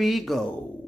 we go.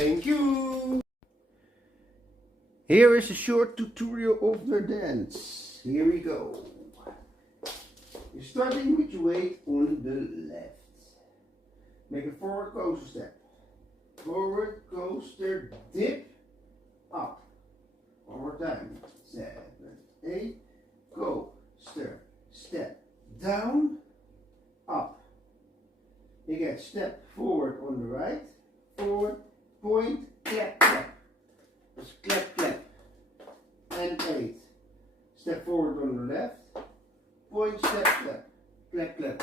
Thank you. Here is a short tutorial of the dance. Here we go. You're starting with your weight on the left. Make a forward coaster step. Forward coaster dip up. One more time. 7, 8. Coaster step down up. You get step forward on the right. Forward. Point, clap, clap. Just clap, clap. And 8. Step forward on the left. Point, step, clap. Clap, clap.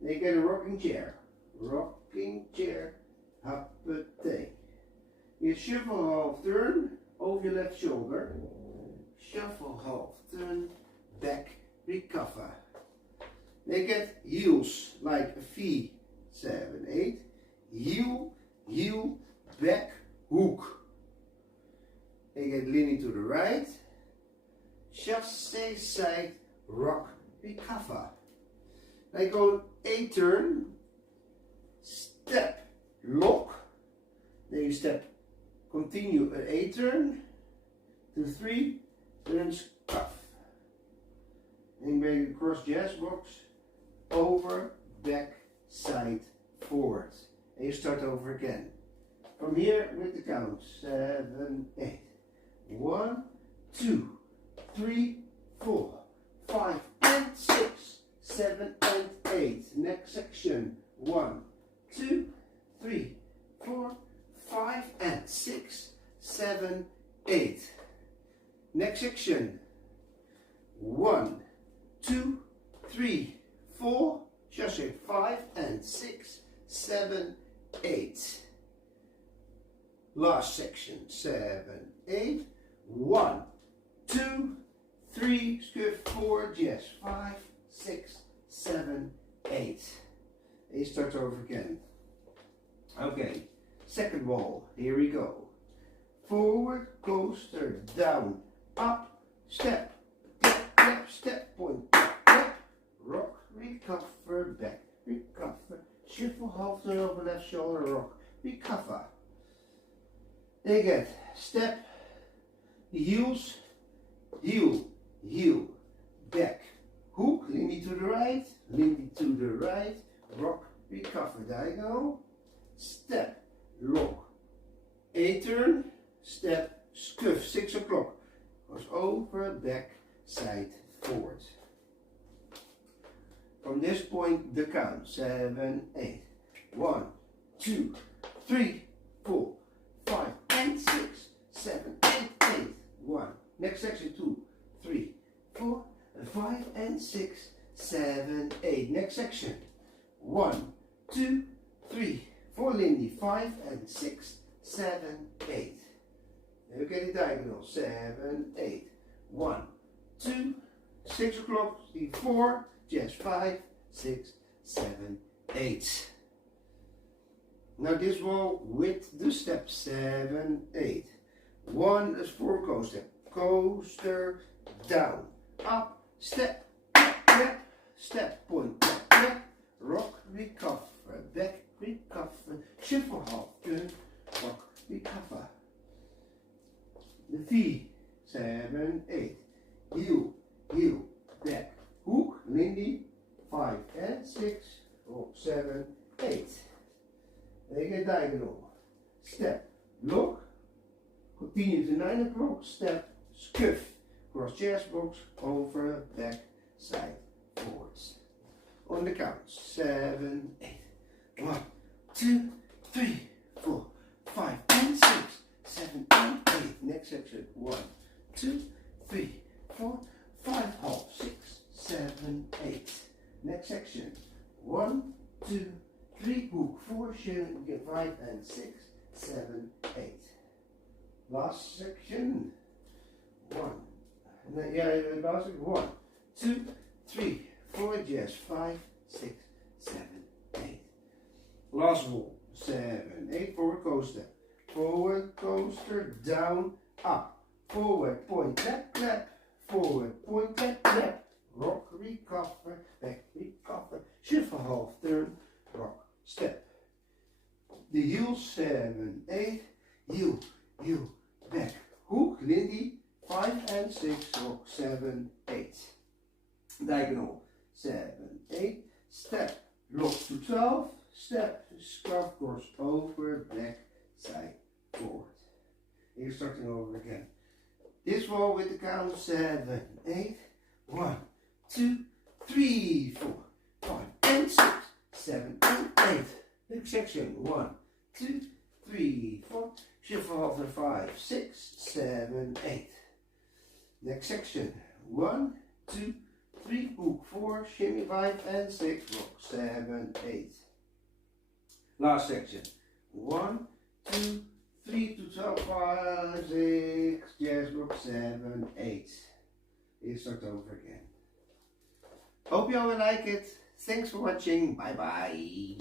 Then you get a rocking chair. Rocking chair. Hoppatee. You shuffle half turn over your left shoulder. Shuffle half turn. Back, recover. Then you get heels like a V. 7, 8. Heel. Heel, back, hook. And you get leaning to the right. Chassé side, rock, recover. Then you go A turn, step, lock. Then you step, continue an A turn, to 3, turns, cuff. Then you make a cross jazz box, over, back, side, forward. And you start over again. From here with the count. 7, 8. 1, 2, 3, 4, 5, and 6, 7, and 8. Next section. 1, 2, 3, 4, 5, 7, 8. Next section. 1, 2, 3, 4, just say 5 and 6, 7, 8. Last section, 7, 8. 1, 2, 3, scuff forward, yes, 5, 6, 7, 8. And you start over again. Okay, second wall, here we go. Forward, coaster, down, up, step, clap, clap, step, point, clap, clap, rock, recover, back, recover, shuffle, half turn over left shoulder, rock, recover. Again, step, heels, heel, heel, back, hook, lindy to the right, rock, recover, diagonal, step, lock, A-turn, step, scuff, 6 o'clock, goes over, back, side, forward. From this point, the count, 7, 8, 1, 2, 3, 4, 5, and 6, 7, 8, 8, 1. Next section, 2, 3, 4, 5, and 6, 7, 8. Next section, 1, 2, 3, 4, Lindy, 5, and 6, 7, 8. Then we get it diagonal, 7, 8, 1, 2, 6 o'clock, 4, just 5, 6, 7, 8. Now this wall with the step, 7, 8. 1 is 4 coaster. Coaster, down, up, step, clap, step, point, clap, clap, rock, recover, back, recover, shuffle, half turn, rock, recover. The V, 7, 8. Heel, heel, back, hook, Lindy, 5 and 6, 7, 8. Then you get diagonal. Step, lock, continue to 9 o'clock, step, scuff, cross chairs box, over, back, side, forwards. On the count, 7, 8. 1, 2, 3, 4, 5, and 6, 7, and 8. Next section, 1, 2, 3, 4, 5, half, 6, 7, 8. Next section, 1, 2, 3, hook, 4, shin, get 5 and 6, 7, 8. Last section, 1. Last section, 1, 2, 3, 4, jazz, 5, 6, 7, 8. Last wall, 7, 8, forward coaster. Forward coaster, down, up. Forward, point, clap, clap. Forward, point, clap, clap. Rock, recover, back, recover. Shuffle, half turn, rock, step. The heels, 7, 8. Heel, heel, back. Hook, Lindy, 5 and 6, rock, 7, 8. Diagonal, 7, 8. Step, lock to 12. Step, scarf, cross over, back, side, forward. You're starting over again. This wall with the count, 7, 8. 1, 2, 3, 4, 5, and 6, 7, and 8. Next section, 1, 2, 3, 4. Shuffle half and 5, 6, 7, 8. Next section, 1, 2, 3, hook, 4, shimmy, 5 and 6, rock, 7, 8. Last section, 1, 2, 3 to 12, 5, 6, jazz, rock, 7, 8. You start over again. Hope you all like it. Thanks for watching. Bye bye.